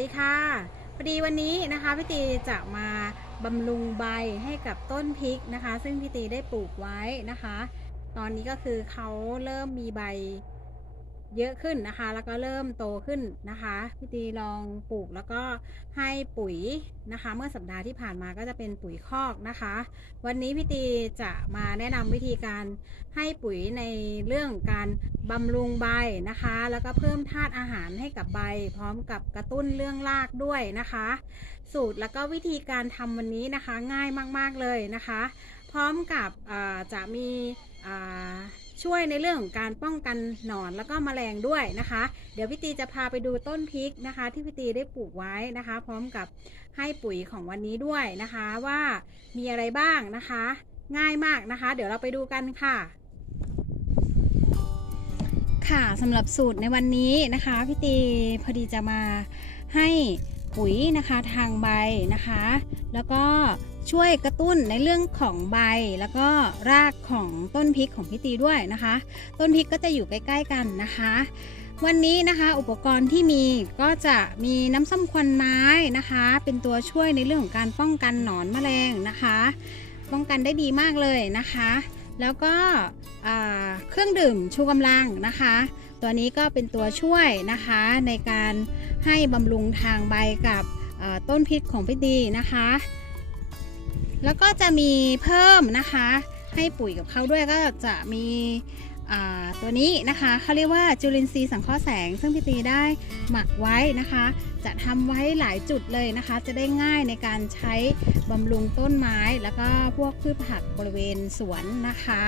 ดีค่ะพอดีวันนี้นะคะพี่ตีจะมาบำรุงใบให้กับต้นพริกนะคะ ซึ่งพี่ตีได้ปลูกไว้นะคะ ตอนนี้ก็คือเขาเริ่มมีใบ เยอะขึ้นนะคะ แล้วก็เริ่มโตขึ้นนะคะพี่ตีลองปลูกแล้วก็ให้ปุ๋ยนะคะ เมื่อสัปดาห์ที่ผ่านมาก็จะเป็นปุ๋ยคอกนะคะ วันนี้พี่ตีจะมาแนะนำวิธีการให้ปุ๋ยในเรื่องการบำรุงใบนะคะ แล้วก็เพิ่มธาตุอาหารให้กับใบ พร้อมกับกระตุ้นเรื่องรากด้วยนะคะ สูตรแล้วก็วิธีการทำวันนี้นะคะง่ายมาก ๆเลยนะคะ พร้อมกับจะมีอ่า ช่วยในเรื่องของการป้องกันหนอนแล้วก็แมลงด้วยนะคะ เดี๋ยวพี่ตีจะพาไปดูต้นพริกนะคะ ที่พี่ตีได้ปลูกไว้นะคะ พร้อมกับให้ปุ๋ยของวันนี้ด้วยนะคะว่ามีอะไรบ้างนะคะ ง่ายมากนะคะ เดี๋ยวเราไปดูกันค่ะค่ะสำหรับสูตรในวันนี้นะคะพี่ตีพอดีจะมาให้ ปุ๋ยนะคะทางใบนะคะ แล้วก็ช่วยกระตุ้นในเรื่องของใบแล้วก็รากของต้นพริกของพี่ตีด้วยนะคะ ต้นพริกก็จะอยู่ใกล้ ๆ กันนะคะ วันนี้นะคะอุปกรณ์ที่มีก็จะมีน้ำส้มควันไม้นะคะ เป็นตัวช่วยในเรื่องของการป้องกันหนอนแมลงนะคะ ป้องกันได้ดีมากเลยนะคะ แล้วก็เครื่องดื่มชูกำลังนะคะ ตัวนี้ก็เป็นตัวช่วยนะคะในการให้บำรุงทางใบกับต้นพิษของพี่ดีนะคะ แล้วก็จะมีเพิ่มนะคะ ให้ปุ๋ยกับเขาด้วยก็จะมีตัวนี้นะคะเขาเรียกว่าจุลินทรีย์สังเคราะห์แสง ซึ่งพี่ตีได้หมักไว้นะคะ จะทำไว้หลายจุดเลยนะคะ จะได้ง่ายในการใช้บำรุงต้นไม้ แล้วก็พวกพืชผักบริเวณสวนนะคะ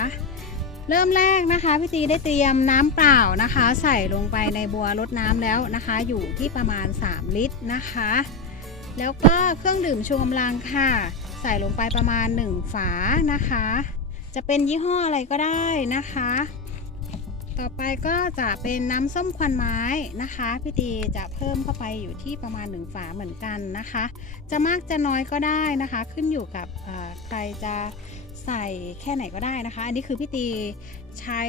เริ่มแรกนะคะพี่ตีได้เตรียมน้ำเปล่านะคะ ใส่ลงไปในบัวรดน้ำแล้วนะคะ อยู่ที่ประมาณ 3 ลิตรนะคะ แล้วก็เครื่องดื่มชูกำลังค่ะ ใส่ลงไปประมาณ 1 ฝานะคะ จะเป็นยี่ห้ออะไรก็ได้นะคะ ต่อไปก็จะเป็นน้ำส้มควันไม้นะคะพี่ตีจะเพิ่มเข้าไปอยู่ที่ประมาณ 1 ฝาเหมือนกันนะคะ จะมากจะน้อยก็ได้นะคะ ขึ้นอยู่กับใครจะใส่แค่ไหนก็ได้นะคะ อันนี้คือพี่ตีใช้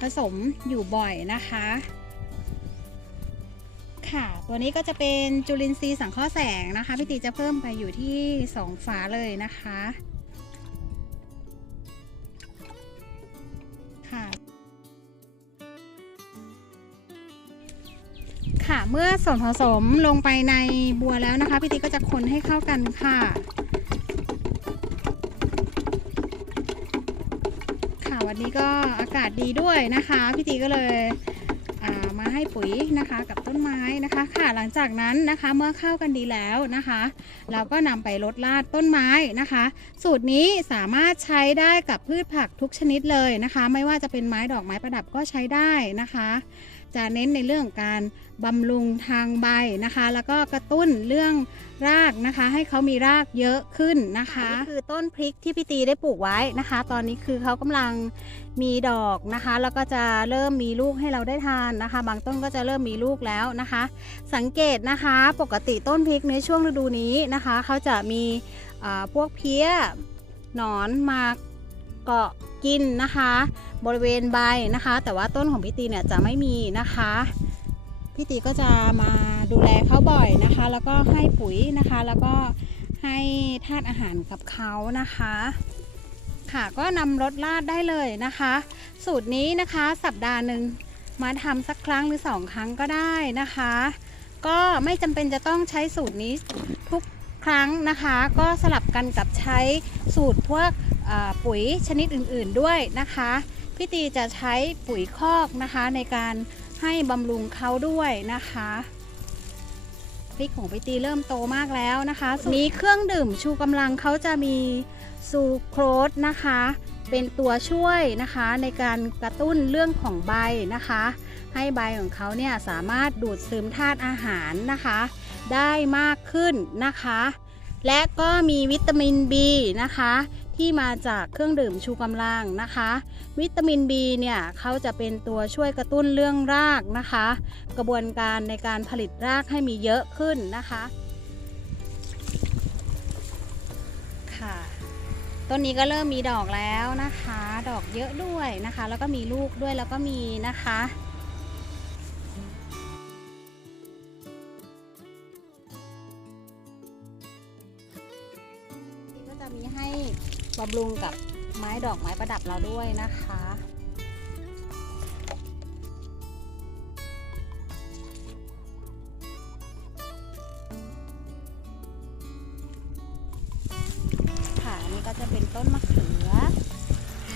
ผสมอยู่บ่อยนะคะค่ะ ตัวนี้ก็จะเป็นจุลินทรีย์สังเคราะห์แสงนะคะ พี่ตีจะเพิ่มไปอยู่ที่ 2 ฝาเลยนะคะ เมื่อส่วนผสมลงไปในบัวแล้วนะคะ พี่ตีก็จะคนให้เข้ากันค่ะ ค่ะวันนี้ก็อากาศดีด้วยนะคะ พี่ตีก็เลยามาให้ปุ๋ยนะคะกับต้นไม้นะคะค่ะหลังจากนั้นนะคะเมื่อเข้ากันดีแล้วนะคะ เราก็นำไปลดลาดต้นไม้นะคะ สูตรนี้สามารถใช้ได้กับพืชผักทุกชนิดเลยนะคะ ไม่ว่าจะเป็นไม้ดอกไม้ประดับก็ใช้ได้นะคะ จะเน้นในเรื่องการบำรุงทางใบนะคะ แล้วก็กระตุ้นเรื่องรากนะคะ ให้เขามีรากเยอะขึ้นนะคะนี่คือต้นพริกที่พี่ตีได้ปลูกไว้นะคะ ตอนนี้คือเขากำลังมีดอกนะคะ แล้วก็จะเริ่มมีลูกให้เราได้ทานนะคะ บางต้นก็จะเริ่มมีลูกแล้วนะคะ สังเกตนะคะปกติต้นพริกในช่วงฤดูนี้นะคะเขาจะมีพวกเพี้ยหนอนมาเกาะ กินนะคะ บริเวณใบนะคะ แต่ว่าต้นของพี่ตีเนี่ยจะไม่มีนะคะพี่ตีก็จะมาดูแลเขาบ่อยนะคะ แล้วก็ให้ปุ๋ยนะคะ แล้วก็ให้ธาตุอาหารกับเขานะคะ ค่ะก็นำรถลาดได้เลยนะคะ สูตรนี้นะคะสัปดาห์หนึ่งมาทำสักครั้งหรือสองครั้งก็ได้นะคะ ก็ไม่จำเป็นจะต้องใช้สูตรนี้ทุกครั้งนะคะ ก็สลับกันกับใช้สูตรพวก ปุ๋ยชนิดอื่นๆด้วยนะคะพี่ตีจะใช้ปุ๋ยคอกนะคะในการให้บำรุงเขาด้วยนะคะพริกของพี่ตีเริ่มโตมากแล้วนะคะมีเครื่องดื่มชูกำลังเขาจะมีซูโครสนะคะ เป็นตัวช่วยนะคะในการกระตุ้นเรื่องของใบนะคะ ให้ใบของเขาเนี่ยสามารถดูดซึมธาตุอาหารนะคะ ได้มากขึ้นนะคะ และก็มีวิตามิน B นะคะ ที่มาจากเครื่องดื่มชูกำลังนะคะ วิตามิน B เนี่ยเขาจะเป็นตัวช่วยกระตุ้นเรื่องรากนะคะ กระบวนการในการผลิตรากให้มีเยอะขึ้นนะคะค่ะต้นนี้ก็เริ่มมีดอกแล้วนะคะ ดอกเยอะด้วยนะคะ แล้วก็มีลูกด้วยแล้วก็มีนะคะก็จะมีให้ บำรุงกับไม้ดอกไม้ประดับเราด้วยนะคะค่ะนี่ก็จะเป็นต้นมะเขือ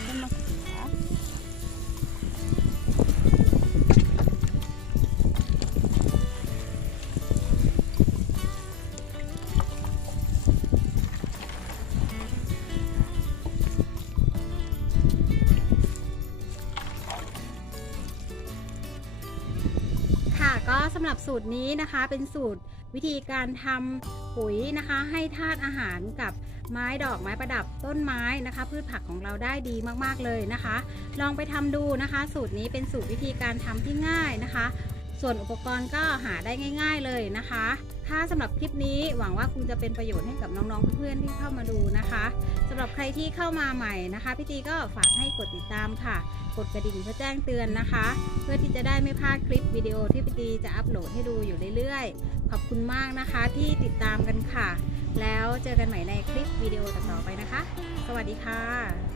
ต้นมะเขือ หรับสูตรนี้นะคะเป็นสูตรวิธีการทำปุ๋ยนะคะ ให้ธาตุอาหารกับไม้ดอกไม้ประดับต้นไม้นะคะ พืชผักของเราได้ดีมากๆเลยนะคะ ลองไปทำดูนะคะ สูตรนี้เป็นสูตรวิธีการทำที่ง่ายนะคะ ส่วนอุปกรณ์ก็หาได้ง่าย ๆเลยนะคะ ถ้าสำหรับคลิปนี้หวังว่าคงจะเป็นประโยชน์ให้กับน้องๆเพื่อนๆที่เข้ามาดูนะคะสำหรับใครที่เข้ามาใหม่นะคะพี่ตีก็ฝากให้กดติดตามค่ะ กดกระดิ่งเพื่อแจ้งเตือนนะคะ เพื่อที่จะได้ไม่พลาดคลิปวิดีโอที่พี่ตีจะอัปโหลดให้ดูอยู่เรื่อยๆ ขอบคุณมากนะคะที่ติดตามกันค่ะ แล้วเจอกันใหม่ในคลิปวิดีโอต่อๆไปนะคะ สวัสดีค่ะ